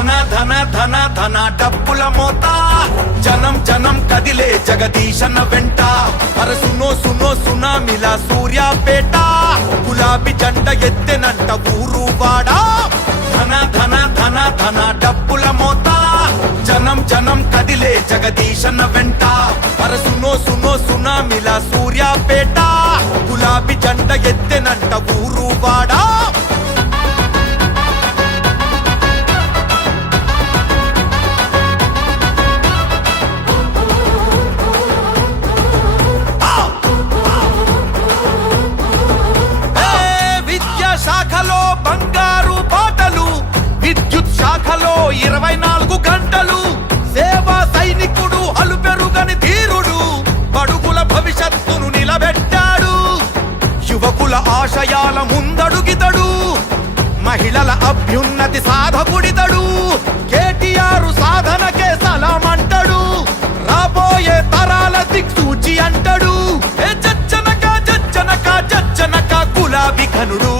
ధన ధన ధన ధన డబ్బుల మోత జనం జనం కదిలే జగదీశన వెంట అర సునో సునో సునామిలా సూర్యాపేట గులాబీ జెండ ఎత్తెనంట ఊరు వాడా ధన ధన ధన ధన డబ్బుల మోత జనం జనం కదిలే జగదీశన వెంట అర సునో సునో సునామిలా సూర్యాపేట గులాబీ జెండ ఎత్తెనంట ఊరు వాడా శాఖలో బంగారు బాటలు విద్యుత్ శాఖలో 24 గంటలు సేవా సైనికుడు అలుపెరుగని ధీరుడు బడుగుల భవిష్యత్తును నిలబెట్టాడు యువకుల ఆశయాల ముందడుగితడు మహిళల అభ్యున్నతి సాధకుడితడు కేటీఆర్ సాధనకే సలామంటాడు రాబోయే తరాల దిక్సూచి అంటాడు జచ్చనక జచ్చనక జచ్చనక గులాబీ ఘనుడు